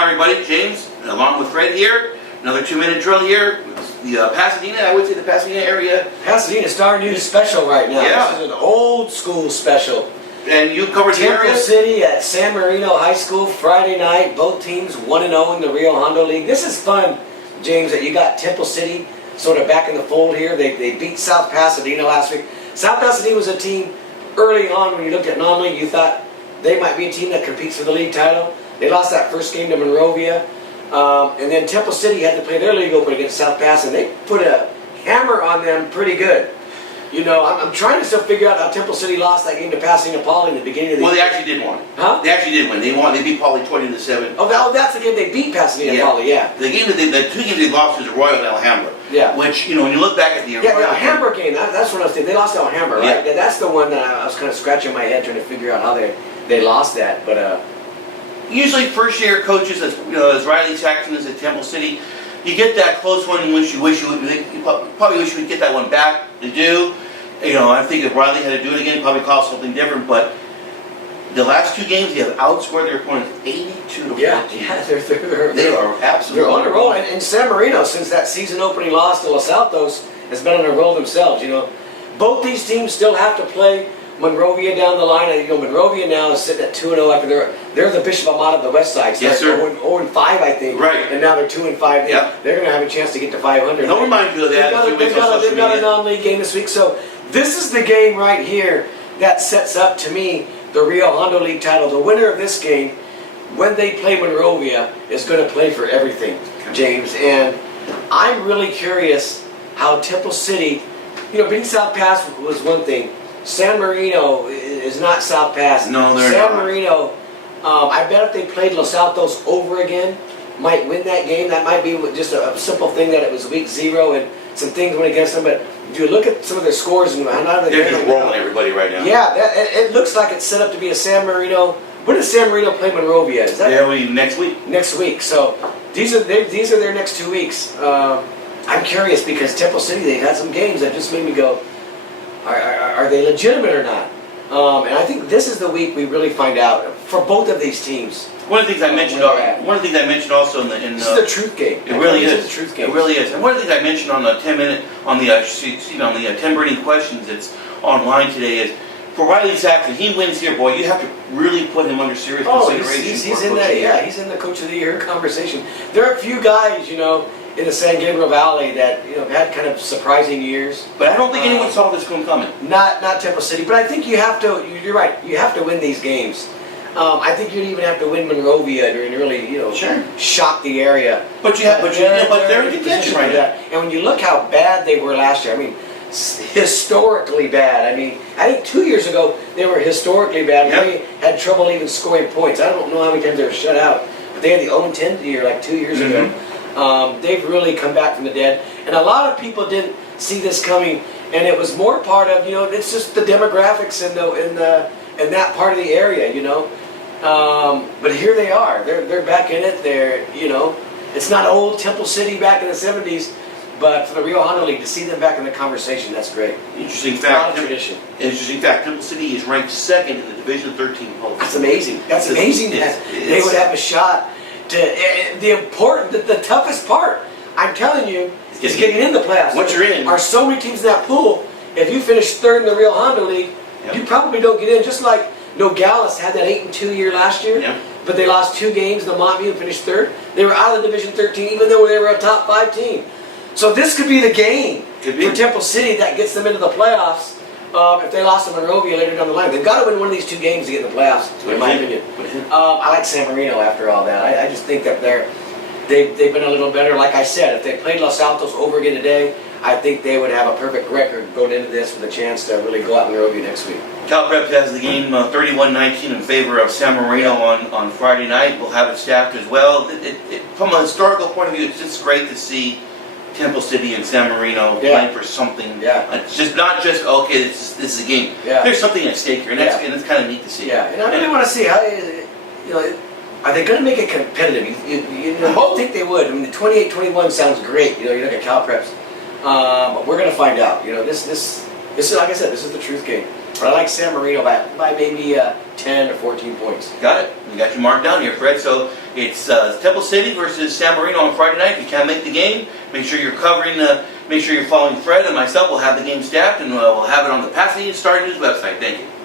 Hi everybody, James, along with Fred here. Another 2-minute drill here. The Pasadena, I would say the Pasadena area. Pasadena Star News special right now. Yeah. This is an old school special. And you covered the area? Temple City at San Marino High School Friday night. Both teams 1-0 in the Rio Hondo League. This is fun, James, that you got Temple City sort of back in the fold here. They beat South Pasadena last week. South Pasadena was a team early on when you looked at non-league, you thought they might be a team that competes for the league title. They lost that first game to Monrovia. And then Temple City had to play their league open against South Pass, and they put a hammer on them pretty good. You know, I'm trying to still figure out how Temple City lost that game to Pasadena Poly in the beginning of the Well, year. they actually did win. Huh? They actually did win. They won. They beat Poly 20-7. Oh, that's the game they beat Pasadena Poly, yeah. The game that the two games they lost was Royal and Alhambra. Yeah. Which, you know, when you look back at the Yeah, the Alhambra game, that's what I was thinking. They lost to Alhambra, right? Yeah. That's the one that I was kind of scratching my head trying to figure out how they lost that. But usually first-year coaches, as you know, as Riley Saxon is at Temple City, you get that close one in which you probably wish you would get that one back. They do. You know, I think if Riley had to do it again, he'd probably call something different. But the last two games, they have outscored their opponents 82-14. yeah, They are absolutely. They're on a roll, and San Marino, since that season opening loss to Los Altos, has been on a roll themselves. You know, both these teams still have to play Monrovia down the line. You know, Monrovia now is sitting at 2-0 after they're the Bishop Ahmad of the West Side. So yes, sir. 0-5, I think. Right. And now they're 2-5. Yeah. They're going to have a chance to get to 500. Don't remind you of that. They've got a non-league game this week. So this is the game right here that sets up, to me, the Rio Hondo League title. The winner of this game, when they play Monrovia, is going to play for everything, James. And I'm really curious how Temple City, you know, beating South Pass was one thing. San Marino is not South Pass. No, they're San not. Marino, I bet if they played Los Altos over again, might win that game. That might be just a simple thing that it was week 0 and some things went against them. But if you look at some of their scores and how They're just rolling everybody right now. yeah, it looks like it's set up to be a San Marino. When does San Marino play Monrovia? Is that next week? next week? So these are their next 2 weeks. I'm curious because Temple City, they've had some games that just made me go, are they legitimate or not? And I think this is the week we really find out for both of these teams. One of the things I mentioned. One of the things I mentioned also in This is the truth game. It really is. The truth game. It really is. And one of the things I mentioned on the 10-minute on the 10 burning questions that's online today is for Riley Saxon, he wins here, boy. You have to really put him under serious consideration. He's in that. Yeah, he's in the Coach of the Year conversation. There are a few guys, you know, in the San Gabriel Valley that had kind of surprising years. But I don't think anyone saw this one coming. Not Temple City, but I think you have to. You're right. You have to win these games. I think you'd even have to win Monrovia and really, shock the area. But they're in contention right now. And when you look how bad they were last year, I mean, historically bad. I mean, I think 2 years ago they were historically bad. Yep. They had trouble even scoring points. I don't know how many times they were shut out, but they had the 0-10 year like 2 years ago. They've really come back from the dead, and a lot of people didn't see this coming. And it was more part of it's just the demographics in that part of the area, But here they are. They're back in it. It's not old Temple City back in the 70s, but for the Rio Hondo League to see them back in the conversation, that's great. Interesting fact. Tradition. Interesting fact. Temple City is ranked 2nd in the Division 13 poll. That's amazing. That's amazing that they would have a shot. The toughest part, I'm telling you, is getting in the playoffs. Once you're in, are so many teams in that pool. If you finish 3rd in the Rio Hondo League, you probably don't get in. Just like Nogales had that 8-2 year last year, but they lost 2 games. The Montview finished 3rd. They were out of the Division 13, even though they were a top 5 team. So this could be the game for Temple City that gets them into the playoffs. If they lost to Monrovia later down the line, they've got to win one of these 2 games to get in the playoffs, in my opinion. I like San Marino after all that. I just think that they've been a little better. Like I said, if they played Los Altos over again today, I think they would have a perfect record going into this with a chance to really go out in Monrovia next week. Cal Prep has the game 31-19 in favor of San Marino on Friday night. We'll have it staffed as well. From a historical point of view, it's just great to see Temple City and San Marino playing for something. It's just not just this is a game. There's something at stake here, and it's kind of neat to see. And I really want to see how are they going to make it competitive? I think they would. I mean, the 28-21 sounds great. You look at Cal Preps, but we're going to find out. This is, like I said, this is the truth game. But I like San Marino by maybe 10 or 14 points. Got it. You got your mark down here, Fred. So It's Temple City versus San Marino on Friday night. If you can't make the game, make sure you're make sure you're following Fred and myself. We'll have the game staffed, and we'll have it on the Pasadena Star News website. Thank you.